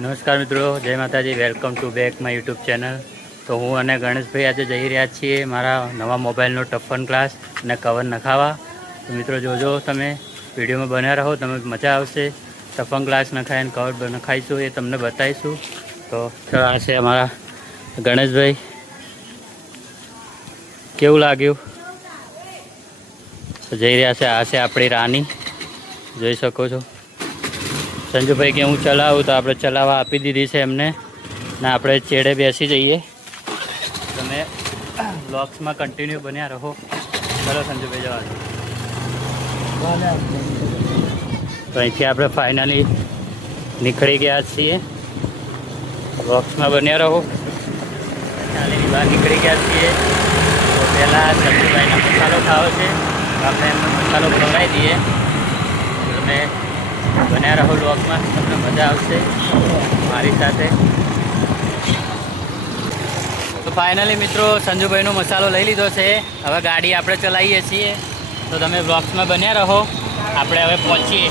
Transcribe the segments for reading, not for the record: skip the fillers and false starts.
નમસ્કાર મિત્રો, જય માતાજી. Welcome to back my YouTube channel. તો હું અને ગણેશભાઈ આજે જઈ રહ્યા છીએ મારા નવા મોબાઈલનો ટફન ક્લાસ અને કવર નખાવા. તો મિત્રો જોજો, તમે વિડીયોમાં બન્યા રહો, તમે મજા આવશે. ટફન ક્લાસ નખાઈને કવર નખાઈશું એ તમને બતાવીશું. તો આ છે અમારા ગણેશભાઈ. કેવું લાગ્યું? તો જઈ રહ્યા છે. આ છે આપણી રાની, જોઈ શકો છો. સંજુભાઈ કે હું ચલાવું, તો આપણે ચલાવવા આપી દીધી છે એમને ને આપણે ચેડે બેસી જઈએ. તમે બ્લોગ્સમાં કન્ટિન્યુ બન્યા રહો. ચલો સંજુભાઈ, જવા દો. તો અહીંથી આપણે ફાઇનલી નીકળી ગયા છીએ. બ્લોગ્સમાં બન્યા રહો. ચાલીની બહાર નીકળી ગયા છીએ. તો પહેલાં સંજુભાઈનો મસાલો ખાવો છે, તો આપણે એમનો મસાલો ખવડાવી દઈએ. તમે બન્યા રહો બ્લોગમાં, તમને મજા આવશે મારી સાથે. તો ફાઇનલી મિત્રો સંજુભાઈનો મસાલો લઈ લીધો છે. હવે ગાડી આપણે ચલાવીએ છીએ. તો તમે બ્લોગ્સમાં બન્યા રહો. આપણે હવે પહોંચીએ.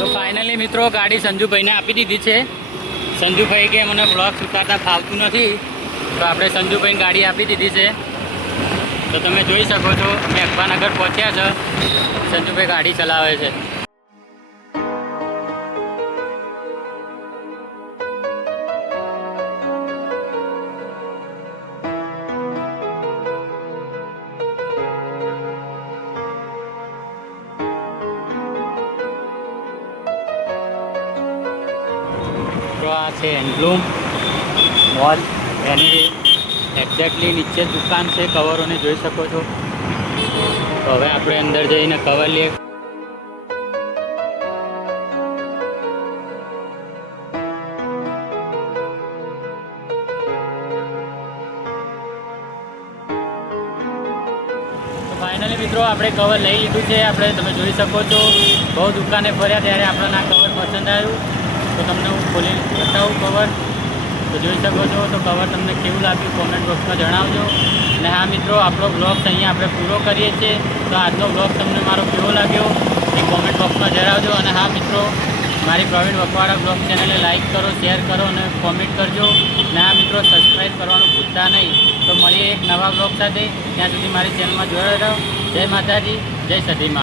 તો ફાઇનલી મિત્રો ગાડી સંજુભાઈને આપી દીધી છે. સંજુભાઈ કે મને બ્લોગ્સ ઉતારતા ફાવતું નથી, તો આપણે સંજુભાઈને ગાડી આપી દીધી છે. તો તમે જોઈ શકો છો, અમે અખબાનગર પહોંચ્યા છે. સંજુભાઈ ગાડી ચલાવે છે. તો આ છે હેન્ડલૂમ મોલ, એની એક્ઝેક્ટલી નીચે દુકાન છે કવરોને, જોઈ શકો છો. તો હવે આપણે અંદર જઈને કવર લઈએ. તો ફાઇનલી મિત્રો આપણે કવર લઈ લીધું છે. આપણે તમે જોઈ શકો છો, બહુ દુકાને ફર્યા ત્યારે આપણને આ કવર પસંદ આવ્યું. તો તમને હું ખોલી બતાવું કવર. તો જોઈ શકો છો. તો કવર તમને કેવું લાગ્યું કોમેન્ટ બોક્સમાં જણાવજો. અને હા મિત્રો, આપણો બ્લોગ અહીંયા આપણે પૂરો કરીએ છીએ. તો આજનો બ્લોગ તમને મારો કેવો લાગ્યો એ કોમેન્ટ બોક્સમાં જણાવજો. અને હા મિત્રો, મારી પ્રવીણ વકવાડા બ્લોગ ચેનલને લાઇક કરો, શેર કરો અને કોમેન્ટ કરજો. અને હા મિત્રો, સબસ્ક્રાઈબ કરવાનું ભૂલતા નહીં. તો મળીએ એક નવા બ્લોગ સાથે. ત્યાં સુધી મારી ચેનલમાં જોડાઈ રહો. જય માતાજી, જય સતીમાં.